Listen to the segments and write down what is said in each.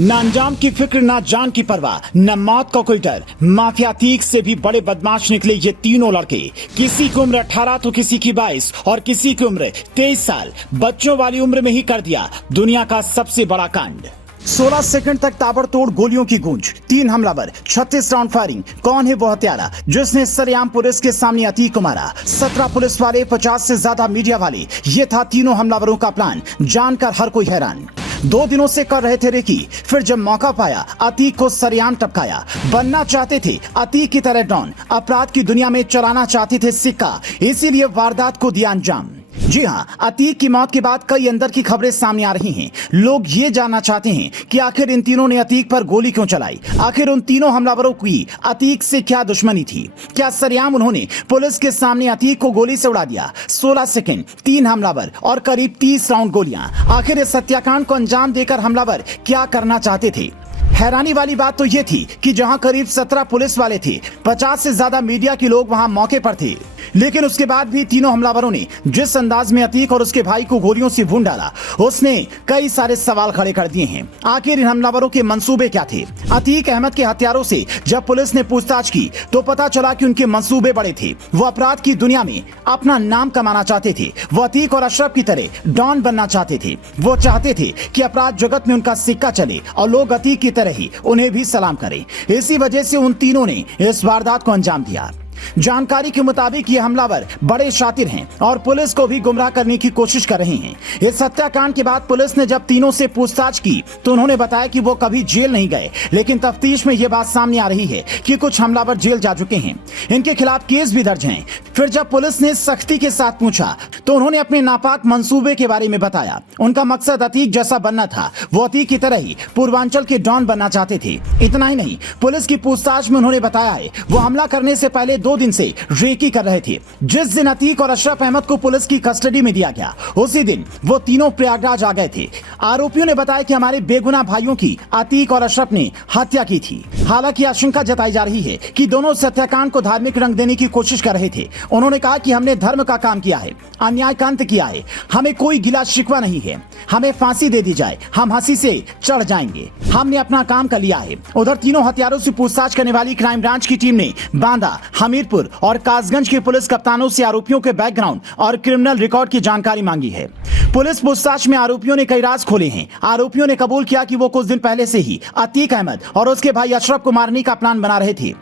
न अंजाम की फिक्र, न जान की परवाह, न मौत का कोई डर। माफिया अतीक से भी बड़े बदमाश निकले ये तीनों लड़के। किसी की उम्र 18 तो किसी की 22 और किसी की उम्र 23 साल। बच्चों वाली उम्र में ही कर दिया दुनिया का सबसे बड़ा कांड। 16 सेकंड तक ताबड़तोड़ गोलियों की गूंज, 3 हमलावर, 36 राउंड फायरिंग। कौन है वो हत्यारा जिसने सरेआम पुलिस के सामने अतीक को मारा? 17 पुलिस वाले, 50 से ज्यादा मीडिया वाले। ये था तीनों हमलावरों का प्लान। जानकर हर कोई हैरान। 2 दिनों से कर रहे थे रेकी, फिर जब मौका पाया अतीक को सरेआम टपकाया। बनना चाहते थे अतीक की तरह डॉन, अपराध की दुनिया में चलाना चाहते थे सिक्का, इसीलिए वारदात को दिया अंजाम। जी हां, अतीक की मौत के बाद कई अंदर की खबरें सामने आ रही हैं। लोग ये जानना चाहते हैं कि आखिर इन तीनों ने अतीक पर गोली क्यों चलाई। आखिर उन तीनों हमलावरों की अतीक से क्या दुश्मनी थी? क्या सरेआम उन्होंने पुलिस के सामने अतीक को गोली से उड़ा दिया? 16 सेकंड, 3 हमलावर और करीब 30 राउंड गोलियां। आखिर इस हत्याकांड को अंजाम देकर हमलावर क्या करना चाहते थे? हैरानी वाली बात तो ये थी कि जहां करीब 17 पुलिस वाले थे, 50 से ज्यादा मीडिया के लोग वहां मौके पर थे, लेकिन उसके बाद भी तीनों हमलावरों ने जिस अंदाज में अतीक और उसके भाई को गोलियों से भून डाला, उसने कई सारे सवाल खड़े कर दिए हैं। आखिर इन हमलावरों के मंसूबे क्या थे? अतीक अहमद के हत्यारों से जब पुलिस ने पूछताछ की तो पता चला कि उनके मंसूबे बड़े थे। वो अपराध की दुनिया में अपना नाम कमाना चाहते थे। वो अतीक और अशरफ की तरह डॉन बनना चाहते थे। वो चाहते थे कि अपराध जगत में उनका सिक्का चले और लोग अतीक की तरह ही उन्हें भी सलाम करें। इसी वजह से उन तीनों ने इस वारदात को अंजाम दिया। जानकारी के मुताबिक ये हमलावर बड़े शातिर हैं और पुलिस को भी गुमराह करने की कोशिश कर रहे हैं। इस हत्याकांड के बाद पुलिस ने जब तीनों से पूछताछ की तो उन्होंने बताया कि वो कभी जेल नहीं गए, लेकिन तफ्तीश में ये बात सामने आ रही है कि कुछ हमलावर जेल जा चुके हैं। इनके खिलाफ केस भी दर्ज हैं। फिर जब पुलिस ने सख्ती के साथ पूछा तो उन्होंने अपने नापाक मंसूबे के बारे में बताया। उनका मकसद अतीक जैसा बनना था। वो अतीक की तरह ही पूर्वांचल के डॉन बनना चाहते थे। इतना ही नहीं, पुलिस की पूछताछ में उन्होंने बताया है वो हमला करने से पहले 2 दिन से रेकी कर रहे थे। जिस दिन अतीक और अशरफ अहमद को पुलिस की कस्टडी में दिया गया, उसी दिन वो तीनों प्रयागराज आ गए थे। आरोपियों ने बताया कि हमारे बेगुनाह भाइयों की अतीक और अशरफ ने हत्या की थी। हालांकि आशंका जताई जा रही है कि दोनों इस हत्याकांड को धार्मिक रंग देने की कोशिश कर रहे थे। उन्होंने कहा कि हमने धर्म का काम किया है, अन्याय का अंत किया है, हमें कोई गिला शिकवा नहीं है, हमें फांसी दे दी जाए, हम हंसी से चढ़ जाएंगे, हमने अपना काम कर लिया है। उधर तीनों हत्यारों से पूछताछ करने वाली क्राइम ब्रांच की टीम ने बांदा, हमीरपुर और कासगंज के पुलिस कप्तानों से आरोपियों के बैकग्राउंड और क्रिमिनल रिकॉर्ड की जानकारी मांगी है। पुलिस पूछताछ में आरोपियों ने कई राज खोले हैं। आरोपियों ने कबूल किया कि वो कुछ दिन पहले से ही अतीक अहमद और उसके भाई अशरफ को मारने का प्लान बना रहे थे।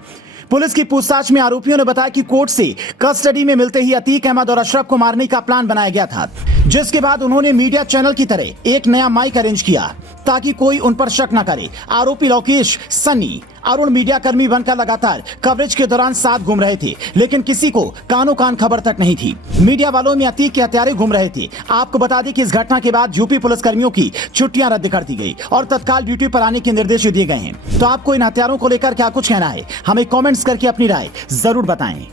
पुलिस की पूछताछ में आरोपियों ने बताया कि कोर्ट से कस्टडी में मिलते ही अतीक अहमद और अशरफ को मारने का प्लान बनाया गया था, जिसके बाद उन्होंने मीडिया चैनल की तरह एक नया माइक अरेंज किया ताकि कोई उन पर शक न करे। आरोपी लोकेश, सन्नी, अरुण मीडिया कर्मी बनकर लगातार कवरेज के दौरान साथ घूम रहे थे, लेकिन किसी को कानो कान खबर तक नहीं थी। मीडिया वालों में अतीक के हत्यारे घूम रहे थे। आपको बता दें कि इस घटना के बाद यूपी पुलिस कर्मियों की छुट्टियां रद्द कर दी गई और तत्काल ड्यूटी पर आने के निर्देश दिए गए हैं। तो आपको इन हत्यारों को लेकर क्या कुछ कहना है? हमें कमेंट्स करके अपनी राय जरूर बताएं।